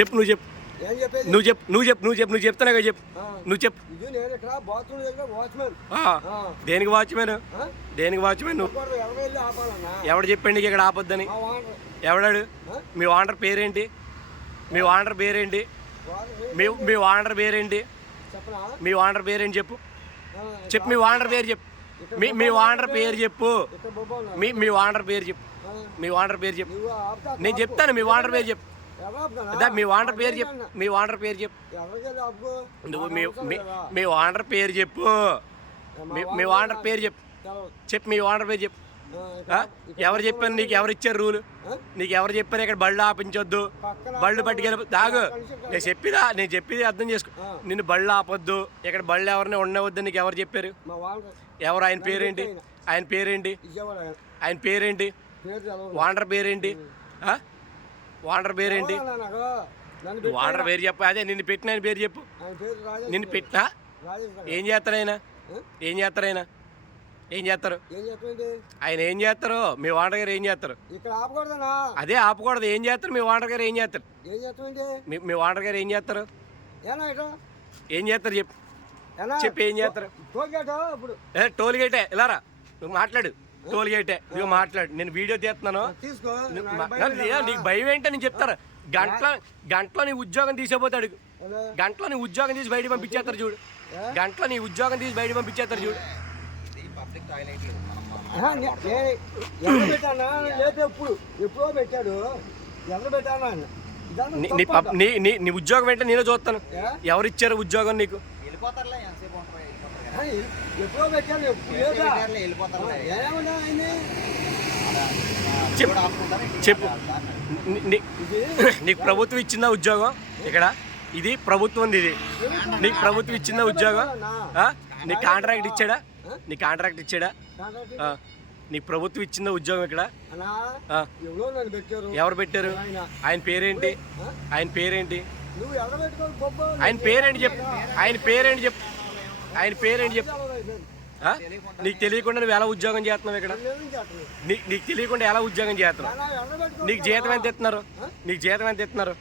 చెప్పు నువ్వు చెప్పు నువ్వు చెప్తానే కదా చెప్పు నువ్వు చెప్పు. దేనికి వాచ్మెన్ నువ్వు ఎవడు చెప్పండి నీకు ఇక్కడ ఆపొద్దని? ఎవడాడు? మీ ఓనర్ పేరేంటి? మీ ఓనర్ పేరేంటి? మీ ఓనర్ పేరేంటి? మీ ఓనర్ పేరేంటి చెప్పు. చెప్పు మీ ఓనర్ పేరు చెప్పు. మీ ఓనర్ పేరు చెప్పు. మీ ఓనర్ పేరు చెప్పు. మీ ఓనర్ పేరు చెప్పు. నేను చెప్తాను మీ ఓనర్ పేరు చెప్పు. మీ ఓనర్ పేరు చెప్పు. మీ ఓనర్ పేరు చెప్పు. నువ్వు మీ ఓనర్ పేరు చెప్పు. మీ ఓనర్ పేరు చెప్పు. చెప్పు మీ ఓనర్ పేరు చెప్పు. ఎవరు చెప్పారు నీకు? ఎవరు ఇచ్చారు రూలు? నీకు ఎవరు చెప్పారు ఇక్కడ బళ్ళు ఆపించొద్దు, బళ్ళు పట్టుకెళ్ళి తాగు? నేను చెప్పేది అర్థం చేసుకో. నిన్ను బళ్ళు ఆపొద్దు, ఇక్కడ బళ్ళు ఎవరిని ఉండవద్దు నీకు ఎవరు చెప్పారు? ఎవరు? ఆయన పేరేంటి? ఆయన పేరేంటి? ఆయన పేరేంటి? ఓనర్ పేరేంటి? ఓనర్ పేరేంటి? ఓనర్ పేరు చెప్పు. అదే నిన్ను పెట్టిన ఆయన పేరు చెప్పు. నిన్ను పెట్టినా ఏం చేస్తారు ఆయన? ఏం చేస్తారు ఆయన? ఏం చేస్తారు ఆయన? ఏం చేస్తారు? మీ ఓనర్ గారు ఏం చేస్తారు? అదే ఆపకూడదు. ఏం చేస్తారు మీ ఓనర్ గారు? ఏం చేస్తారు? మీ ఓనర్ గారు ఏం చేస్తారు? ఏం చేస్తారు చెప్పు. చెప్పు ఏం చేస్తారు? టోల్ గేటే. ఇలారా నువ్వు మాట్లాడు. టోల్ గేటే నువ్వు మాట్లాడు. నేను వీడియో తీస్తున్నాను. నీకు భయం ఏంటో నేను చెప్తాను. గంటలో నీ ఉద్యోగం తీసేపోతాడు. గంటలో నీ ఉద్యోగం తీసి బయట పంపించేస్తారు చూడు. గంటలో నీ ఉద్యోగం తీసి బయట పంపించేస్తారు చూడు. నీ ఉద్యోగం ఏంటో నేనే చూస్తాను. ఎవరు ఇచ్చారు ఉద్యోగం నీకు? చెప్పు. నీకు ప్రభుత్వం ఇచ్చిందా ఉద్యోగం? ఇక్కడ ఇది ప్రభుత్వం. ఇది నీకు ప్రభుత్వం ఇచ్చిందా ఉద్యోగం? నీకు కాంట్రాక్ట్ ఇచ్చాడా? నీ కాంట్రాక్ట్ ఇచ్చాడా? నీకు ప్రభుత్వం ఇచ్చిందా ఉద్యోగం ఇక్కడ? ఎవరు పెట్టారు? ఆయన పేరేంటి? ఆయన పేరేంటి? ఆయన పేరేంటి చెప్పు. ఆయన పేరేంటి చెప్పు. ఆయన పేరేంటి చెప్పు. నీకు తెలియకుండా నువ్వు ఎలా ఉద్యోగం చేస్తున్నావు ఇక్కడ? నీకు తెలియకుండా ఎలా ఉద్యోగం చేస్తున్నావు? నీకు జీతం ఎంత ఇస్తున్నారు? నీకు జీతం ఎంత ఇస్తున్నారు?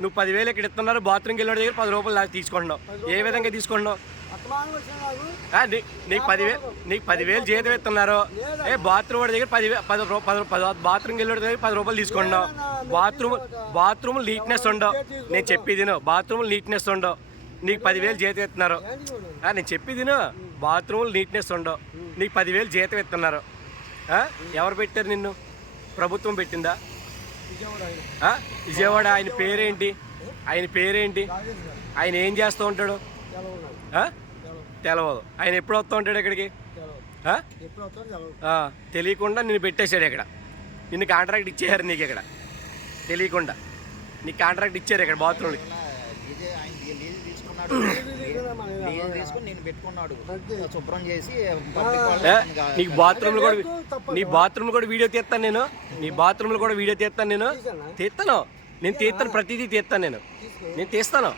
నువ్వు 10,000 ఇక్కడ ఇస్తున్నారు. బాత్రూమ్కి వెళ్ళే దగ్గర 10 రూపాయలు తీసుకుంటున్నావు. ఏ విధంగా తీసుకుంటున్నావు? నీకు 10,000 జీతం ఇస్తున్నారు. బాత్రూమ్ వాడి దగ్గర 10 బాత్రూమ్కి వెళ్ళే దగ్గర 10 రూపాయలు తీసుకుంటున్నావు. బాత్రూమ్ నీట్నెస్ ఉండవు. నేను చెప్పేది బాత్రూమ్ నీట్నెస్ ఉండవు. నీకు 10,000 జీతం ఇస్తున్నారు. నేను చెప్పేది బాత్రూమ్ నీట్నెస్ ఉండవు. నీకు 10,000 జీతం ఇస్తున్నారు. ఎవరు పెట్టారు నిన్ను? ప్రభుత్వం పెట్టిందా? విజయవాడ. ఆయన పేరేంటి? ఆయన పేరేంటి? ఆయన ఏం చేస్తూ ఉంటాడు? తెలవదు. ఆయన ఎప్పుడు వస్తూ ఉంటాడు ఇక్కడికి? తెలియకుండా నిన్ను పెట్టేశాడు ఇక్కడ. నిన్ను కాంట్రాక్ట్ ఇచ్చేయారు నీకు ఇక్కడ తెలియకుండా. నీకు కాంట్రాక్ట్ ఇచ్చారు ఇక్కడ బాత్రూమ్కి. నీకు బాత్రూమ్లు కూడా నీ బాత్రూమ్లు కూడా వీడియో తీస్తాను నేను. నీ బాత్రూమ్లు కూడా వీడియో తీస్తాను నేను. తీస్తాను. ప్రతిదీ తీస్తాను. నేను తీస్తాను.